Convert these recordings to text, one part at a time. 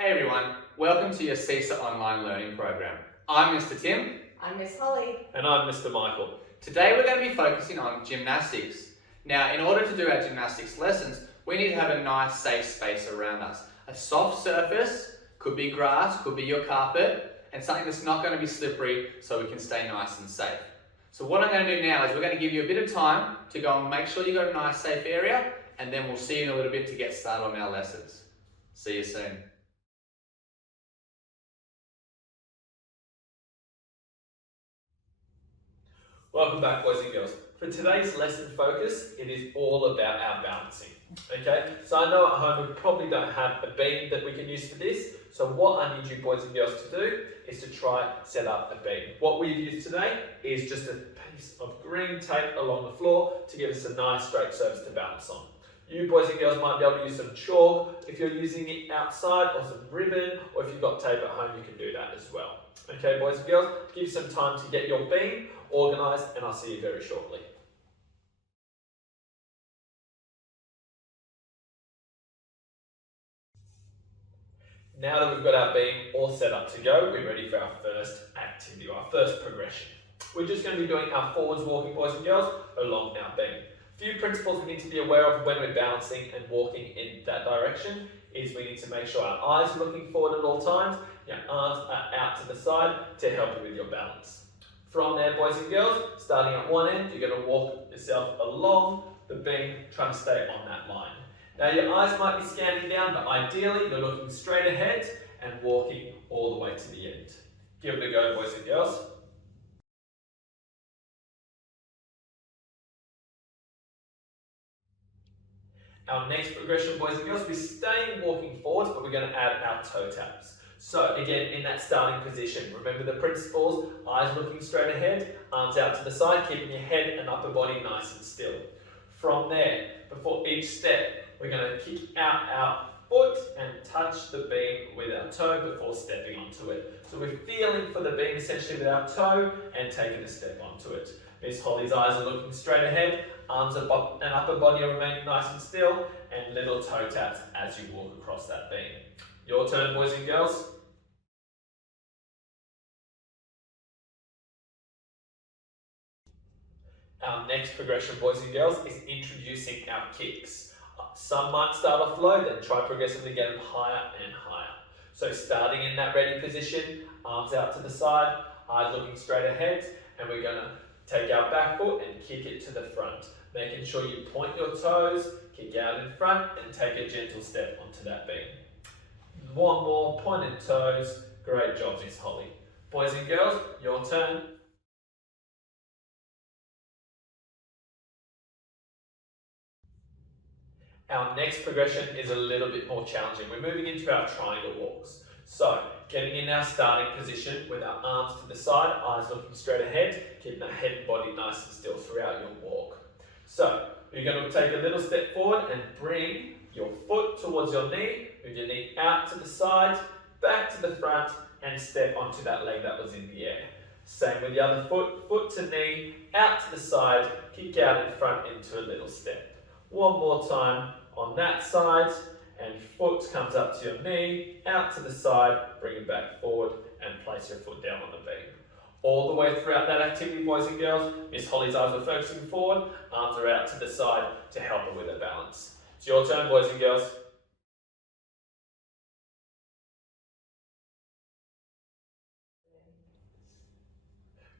Hey everyone, welcome to your SISA online learning program. I'm Mr. Tim. I'm Miss Holly. And I'm Mr. Michael. Today we're going to be focusing on gymnastics. Now, in order to do our gymnastics lessons, we need to have a nice safe space around us. A soft surface, could be grass, could be your carpet, and something that's not going to be slippery so we can stay nice and safe. So what I'm going to do now is we're going to give you a bit of time to go and make sure you've got a nice safe area, and then we'll see you in a little bit to get started on our lessons. See you soon. Welcome back, boys and girls. For today's lesson focus, it is all about our balancing. Okay, so I know at home we probably don't have a beam that we can use for this, so what I need you boys and girls to do is to try set up a beam. What we've used today is just a piece of green tape along the floor to give us a nice straight surface to balance on. You boys and girls might be able to use some chalk if you're using it outside, or some ribbon, or if you've got tape at home you can do that as well. Okay, boys and girls, give you some time to get your beam organised, and I'll see you very shortly. Now that we've got our beam all set up to go, we're ready for our first activity, our first progression. We're just going to be doing our forwards walking, boys and girls, along our beam. A few principles we need to be aware of when we're balancing and walking in that direction is we need to make sure our eyes are looking forward at all times, your arms are out to the side to help you with your balance. From there, boys and girls, starting at one end, you're going to walk yourself along the beam, trying to stay on that line. Now your eyes might be scanning down, but ideally you're looking straight ahead and walking all the way to the end. Give it a go, boys and girls. Our next progression, boys and girls, we're staying walking forwards, but we're going to add our toe taps. So again, in that starting position, remember the principles: eyes looking straight ahead, arms out to the side, keeping your head and upper body nice and still. From there, before each step, we're going to kick out our foot and touch the beam with our toe before stepping onto it. So we're feeling for the beam essentially with our toe and taking a step onto it. Miss Holly's eyes are looking straight ahead, arms and upper body are remaining nice and still, and little toe taps as you walk across that beam. Your turn, boys and girls. Our next progression, boys and girls, is introducing our kicks. Some might start off low, then try progressively get them higher and higher. So starting in that ready position, arms out to the side, eyes looking straight ahead, and we're going to take our back foot and kick it to the front. Making sure you point your toes, kick out in front, and take a gentle step onto that beam. One more, pointed toes. Great job, Miss Holly. Boys and girls, your turn. Our next progression is a little bit more challenging. We're moving into our triangle walks. So, getting in our starting position with our arms to the side, eyes looking straight ahead, keeping that head and body nice and still throughout your walk. So, you're going to take a little step forward and bring your foot towards your knee, move your knee out to the side, back to the front, and step onto that leg that was in the air. Same with the other foot, foot to knee, out to the side, kick out in front into a little step. One more time on that side, and foot comes up to your knee, out to the side, bring it back forward, and place your foot down on the beam. All the way throughout that activity, boys and girls, Miss Holly's eyes are focusing forward, arms are out to the side to help her with her balance. It's your turn, boys and girls.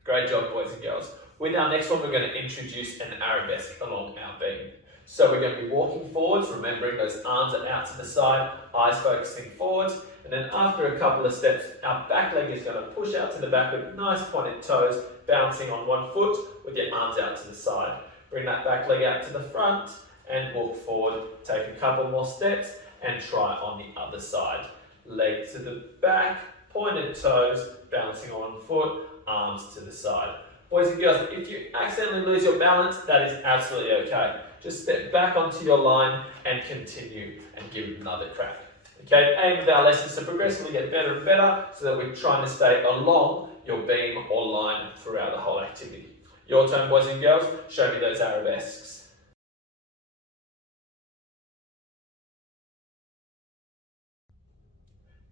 Great job, boys and girls. With our next one, we're going to introduce an arabesque along our beam. So we're going to be walking forwards, remembering those arms are out to the side, eyes focusing forwards, and then after a couple of steps, our back leg is going to push out to the back with nice pointed toes, bouncing on one foot with your arms out to the side. Bring that back leg out to the front and walk forward. Take a couple more steps and try on the other side. Leg to the back, pointed toes, bouncing on one foot, arms to the side. Boys and girls, if you accidentally lose your balance, that is absolutely okay. Just step back onto your line and continue and give it another crack. Okay, aim with our lessons to progressively get better and better so that we're trying to stay along your beam or line throughout the whole activity. Your turn, boys and girls, show me those arabesques.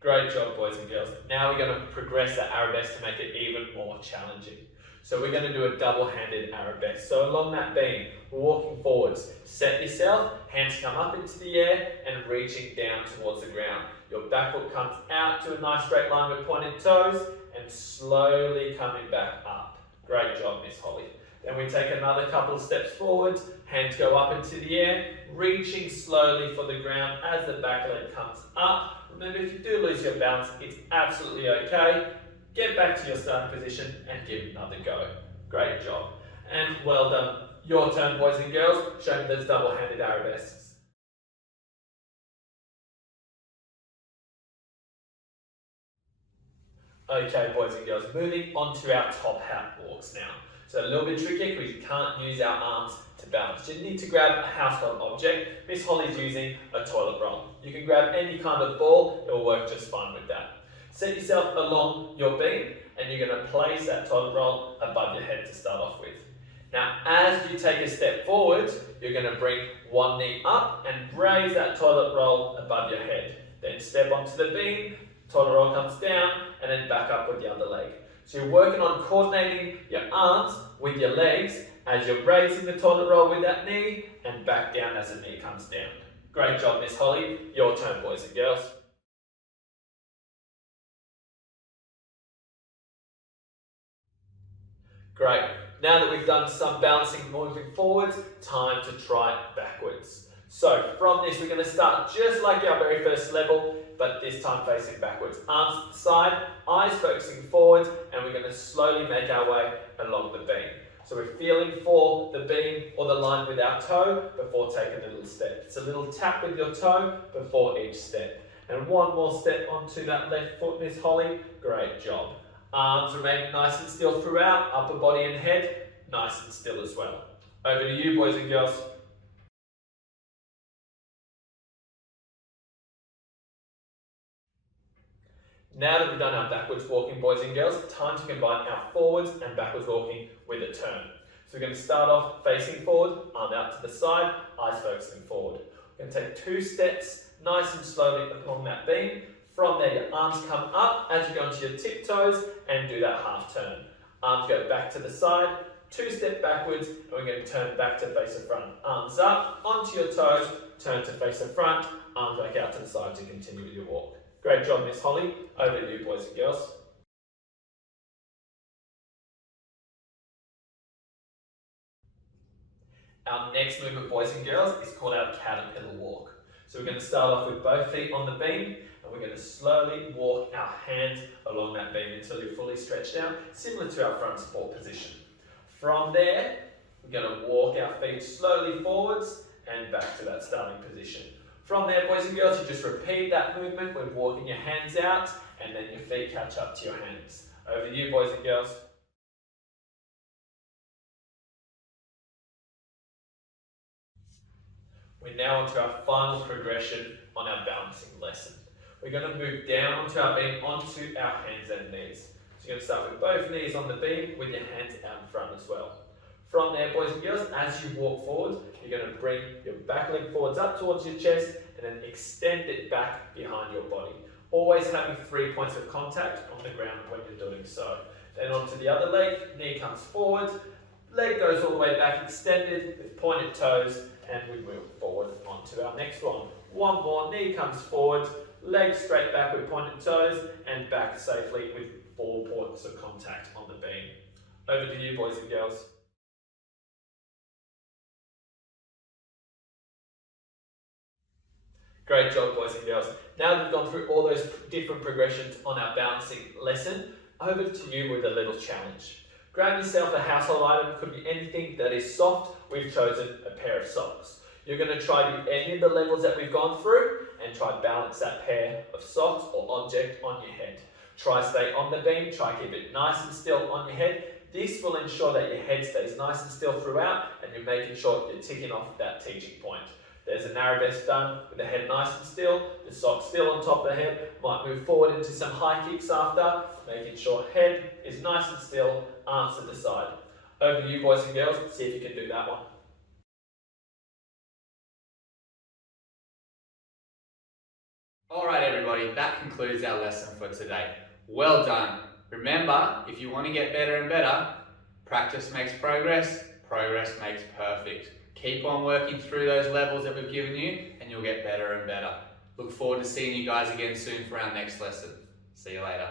Great job, boys and girls. Now we're going to progress that arabesque to make it even more challenging. So we're going to do a double-handed arabesque. So along that beam, we're walking forwards. Set yourself, hands come up into the air and reaching down towards the ground. Your back foot comes out to a nice straight line with pointed toes and slowly coming back up. Great job, Miss Holly. Then we take another couple of steps forwards, hands go up into the air, reaching slowly for the ground as the back leg comes up. Remember, if you do lose your balance, it's absolutely okay. Get back to your starting position and give it another go. Great job. And well done. Your turn, boys and girls. Show me those double-handed arabesques. Okay, boys and girls, moving on to our top hat walks now. So a little bit tricky because you can't use our arms to balance. You need to grab a household object. Miss Holly's using a toilet roll. You can grab any kind of ball, it will work just fine with that. Set yourself along your beam and you're going to place that toilet roll above your head to start off with. Now, as you take a step forward, you're going to bring one knee up and raise that toilet roll above your head. Then step onto the beam, toilet roll comes down, and then back up with the other leg. So you're working on coordinating your arms with your legs as you're raising the toilet roll with that knee and back down as the knee comes down. Great job, Miss Holly. Your turn, boys and girls. Great. Now that we've done some balancing moving forwards, time to try backwards. So from this, we're going to start just like our very first level, but this time facing backwards. Arms to the side, eyes focusing forwards, and we're going to slowly make our way along the beam. So we're feeling for the beam or the line with our toe before taking a little step. It's a little tap with your toe before each step. And one more step onto that left foot, Miss Holly. Great job. Arms remain nice and still throughout, upper body and head nice and still as well. Over to you, boys and girls. Now that we've done our backwards walking, boys and girls, time to combine our forwards and backwards walking with a turn. So we're going to start off facing forward, arm out to the side, eyes focusing forward. We're going to take 2 steps nice and slowly along that beam. From there, your arms come up as you go into your tiptoes and do that half turn. Arms go back to the side, 2 step backwards, and we're going to turn back to face the front. Arms up, onto your toes, turn to face the front, arms back out to the side to continue with your walk. Great job, Miss Holly. Over to you, boys and girls. Our next movement, boys and girls, is called our caterpillar walk. So we're going to start off with both feet on the beam, and we're going to slowly walk our hands along that beam until you're fully stretched out, similar to our front support position. From there, we're going to walk our feet slowly forwards and back to that starting position. From there, boys and girls, you just repeat that movement with walking your hands out and then your feet catch up to your hands. Over to you, boys and girls. We're now onto our final progression on our balancing lesson. We're going to move down onto our beam, onto our hands and knees. So you're going to start with both knees on the beam with your hands out in front as well. From there, boys and girls, as you walk forward, you're going to bring your back leg forwards up towards your chest and then extend it back behind your body. Always having 3 points of contact on the ground when you're doing so. Then onto the other leg, knee comes forward, leg goes all the way back extended with pointed toes, and we move forward onto our next one. One more, knee comes forward, leg straight back with pointed toes, and back safely with 4 points of contact on the beam. Over to you, boys and girls. Great job, boys and girls. Now that we've gone through all those different progressions on our balancing lesson, over to you with a little challenge. Grab yourself a household item, could be anything that is soft. We've chosen a pair of socks. You're going to try to do any of the levels that we've gone through and try to balance that pair of socks or object on your head. Try stay on the beam, try keep it nice and still on your head. This will ensure that your head stays nice and still throughout and you're making sure you're ticking off that teaching point. There's an arabesque done with the head nice and still, the socks still on top of the head, might move forward into some high kicks after, making sure head is nice and still, arms to the side. Over to you, boys and girls, see if you can do that one. Alright everybody, that concludes our lesson for today. Well done. Remember, if you want to get better and better, practice makes progress, progress makes perfect. Keep on working through those levels that we've given you and you'll get better and better. Look forward to seeing you guys again soon for our next lesson. See you later.